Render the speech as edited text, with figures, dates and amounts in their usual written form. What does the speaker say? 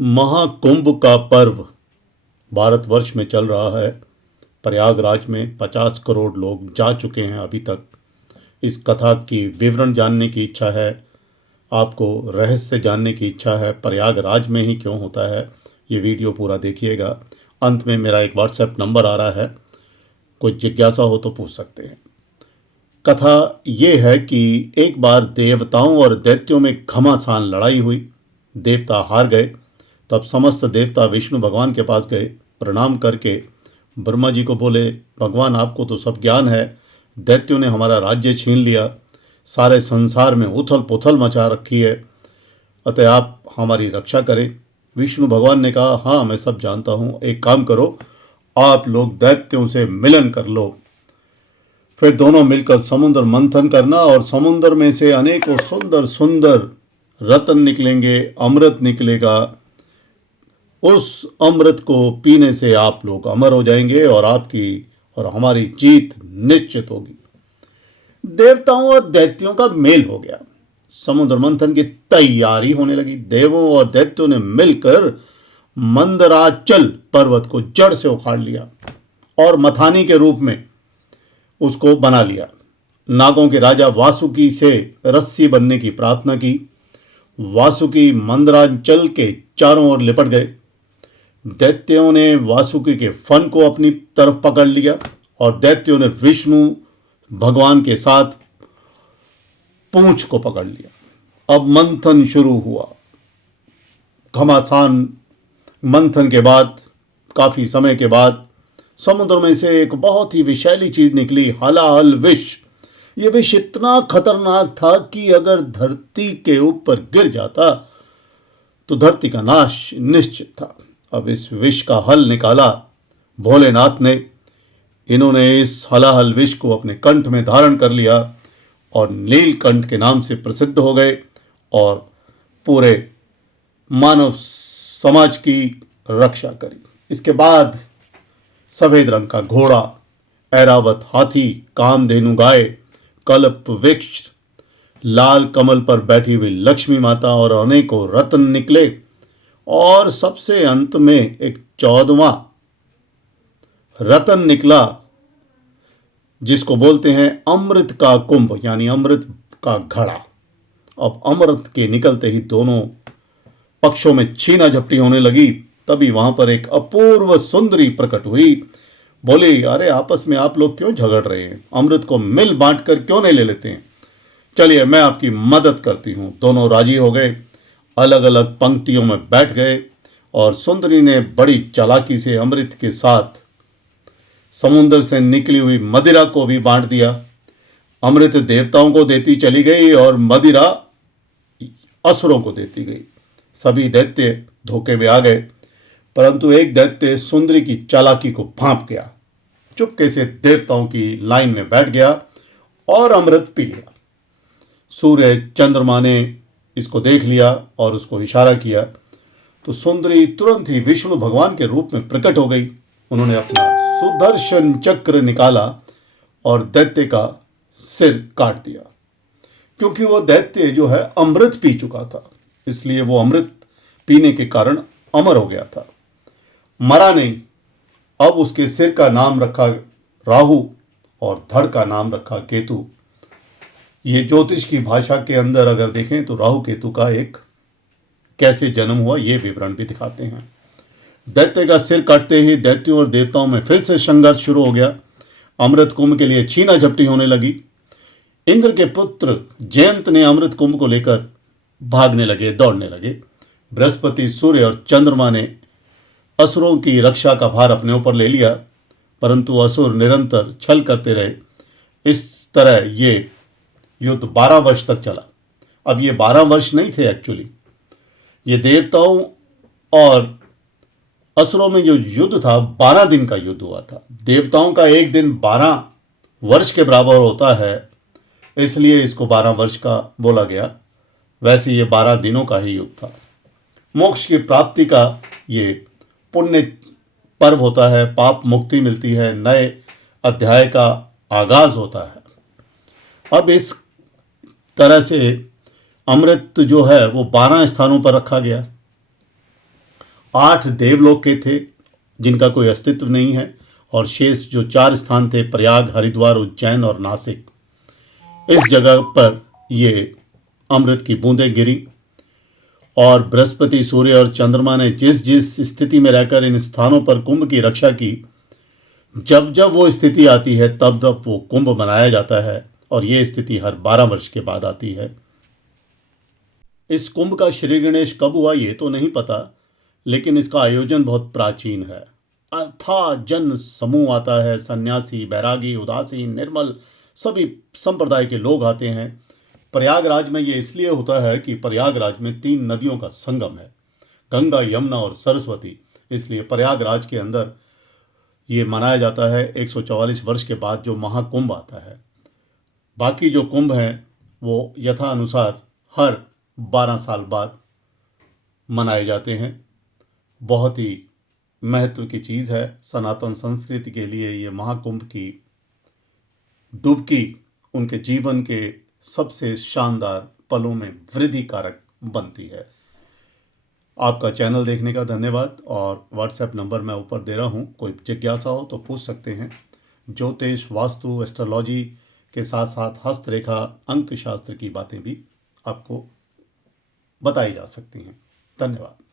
महाकुंभ का पर्व भारतवर्ष में चल रहा है। प्रयागराज में 50 करोड़ लोग जा चुके हैं अभी तक। इस कथा की विवरण जानने की इच्छा है, आपको रहस्य जानने की इच्छा है, प्रयागराज में ही क्यों होता है, ये वीडियो पूरा देखिएगा। अंत में मेरा एक व्हाट्सएप नंबर आ रहा है, कोई जिज्ञासा हो तो पूछ सकते हैं। कथा ये है कि एक बार देवताओं और दैत्यों में घमासान लड़ाई हुई। देवता हार गए। तब समस्त देवता विष्णु भगवान के पास गए। प्रणाम करके ब्रह्मा जी को बोले, भगवान आपको तो सब ज्ञान है, दैत्यों ने हमारा राज्य छीन लिया, सारे संसार में उथल पुथल मचा रखी है, अतः आप हमारी रक्षा करें। विष्णु भगवान ने कहा, हाँ मैं सब जानता हूँ, एक काम करो, आप लोग दैत्यों से मिलन कर लो। फिर दोनों मिलकर समुद्र मंथन करना और समुद्र में से अनेकों सुंदर सुंदर रत्न निकलेंगे, अमृत निकलेगा। उस अमृत को पीने से आप लोग अमर हो जाएंगे और आपकी और हमारी जीत निश्चित होगी। देवताओं और दैत्यों का मेल हो गया। समुद्र मंथन की तैयारी होने लगी। देवों और दैत्यों ने मिलकर मंदराचल पर्वत को जड़ से उखाड़ लिया और मथानी के रूप में उसको बना लिया। नागों के राजा वासुकी से रस्सी बनने की प्रार्थना की। वासुकी मंदराचल के चारों ओर लिपट गए। दैत्यों ने वासुकी के फन को अपनी तरफ पकड़ लिया और दैत्यों ने विष्णु भगवान के साथ पूंछ को पकड़ लिया। अब मंथन शुरू हुआ। घमासान मंथन के बाद काफी समय के बाद समुद्र में से एक बहुत ही विषैली चीज निकली, हलाहल विष। यह विष इतना खतरनाक था कि अगर धरती के ऊपर गिर जाता तो धरती का नाश निश्चित था। अब इस विष का हल निकाला भोलेनाथ ने। इन्होंने इस हलाहल विष को अपने कंठ में धारण कर लिया और नीलकंठ के नाम से प्रसिद्ध हो गए और पूरे मानव समाज की रक्षा करी। इसके बाद सफेद रंग का घोड़ा, ऐरावत हाथी, कामधेनु गाय, कल्प वृक्ष, लाल कमल पर बैठी हुई लक्ष्मी माता और अनेकों रत्न निकले और सबसे अंत में एक 14वां रतन निकला जिसको बोलते हैं अमृत का कुंभ, यानी अमृत का घड़ा। अब अमृत के निकलते ही दोनों पक्षों में छीना झपटी होने लगी। तभी वहां पर एक अपूर्व सुंदरी प्रकट हुई। बोली, अरे आपस में आप लोग क्यों झगड़ रहे हैं, अमृत को मिल बांट कर क्यों नहीं ले लेते हैं, चलिए मैं आपकी मदद करती हूं। दोनों राजी हो गए, अलग अलग पंक्तियों में बैठ गए और सुंदरी ने बड़ी चालाकी से अमृत के साथ समुद्र से निकली हुई मदिरा को भी बांट दिया। अमृत देवताओं को देती चली गई और मदिरा असुरों को देती गई। सभी दैत्य धोखे में आ गए, परंतु एक दैत्य सुंदरी की चालाकी को भांप गया, चुपके से देवताओं की लाइन में बैठ गया और अमृत पी लिया। सूर्य चंद्रमा ने इसको देख लिया और उसको इशारा किया तो सुंदरी तुरंत ही विष्णु भगवान के रूप में प्रकट हो गई। उन्होंने अपना सुदर्शन चक्र निकाला और दैत्य का सिर काट दिया। क्योंकि वो दैत्य जो है अमृत पी चुका था, इसलिए वो अमृत पीने के कारण अमर हो गया था, मरा नहीं। अब उसके सिर का नाम रखा राहु और धड़ का नाम रखा केतु। ये ज्योतिष की भाषा के अंदर अगर देखें तो राहु केतु का एक कैसे जन्म हुआ ये विवरण भी दिखाते हैं। दैत्य का सिर काटते ही दैत्यों और देवताओं में फिर से संघर्ष शुरू हो गया। अमृत कुंभ के लिए छीना झपटी होने लगी। इंद्र के पुत्र जयंत ने अमृत कुंभ को लेकर भागने लगे, दौड़ने लगे। बृहस्पति, सूर्य और चंद्रमा ने असुरों की रक्षा का भार अपने ऊपर ले लिया, परंतु असुर निरंतर छल करते रहे। इस तरह ये युद्ध 12 वर्ष तक चला। अब ये 12 वर्ष नहीं थे एक्चुअली, ये देवताओं और असुरों में जो युद्ध था 12 दिन का युद्ध हुआ था। देवताओं का एक दिन 12 वर्ष के बराबर होता है, इसलिए इसको 12 वर्ष का बोला गया। वैसे ये 12 दिनों का ही युद्ध था। मोक्ष की प्राप्ति का ये पुण्य पर्व होता है, पाप मुक्ति मिलती है, नए अध्याय का आगाज होता है। अब इस तरह से अमृत जो है वो 12 स्थानों पर रखा गया। 8 देवलोक के थे जिनका कोई अस्तित्व नहीं है, और शेष जो 4 स्थान थे, प्रयाग, हरिद्वार, उज्जैन और नासिक, इस जगह पर ये अमृत की बूंदें गिरी। और बृहस्पति, सूर्य और चंद्रमा ने जिस जिस स्थिति में रहकर इन स्थानों पर कुंभ की रक्षा की, जब जब वो स्थिति आती है तब तब वो कुंभ मनाया जाता है, और ये स्थिति हर 12 वर्ष के बाद आती है। इस कुंभ का श्री गणेश कब हुआ ये तो नहीं पता, लेकिन इसका आयोजन बहुत प्राचीन है। अथाह जन समूह आता है, सन्यासी, बैरागी, उदासीन, निर्मल, सभी संप्रदाय के लोग आते हैं। प्रयागराज में ये इसलिए होता है कि प्रयागराज में 3 नदियों का संगम है, गंगा, यमुना और सरस्वती। इसलिए प्रयागराज के अंदर ये मनाया जाता है 144 वर्ष के बाद जो महाकुंभ आता है। बाकी जो कुंभ हैं वो यथानुसार हर 12 साल बाद मनाए जाते हैं। बहुत ही महत्व की चीज़ है सनातन संस्कृति के लिए। ये महाकुंभ की डुबकी उनके जीवन के सबसे शानदार पलों में वृद्धि कारक बनती है। आपका चैनल देखने का धन्यवाद, और व्हाट्सएप नंबर मैं ऊपर दे रहा हूँ, कोई जिज्ञासा हो तो पूछ सकते हैं। ज्योतिष, वास्तु, एस्ट्रोलॉजी के साथ साथ हस्तरेखा, अंक शास्त्र की बातें भी आपको बताई जा सकती हैं। धन्यवाद।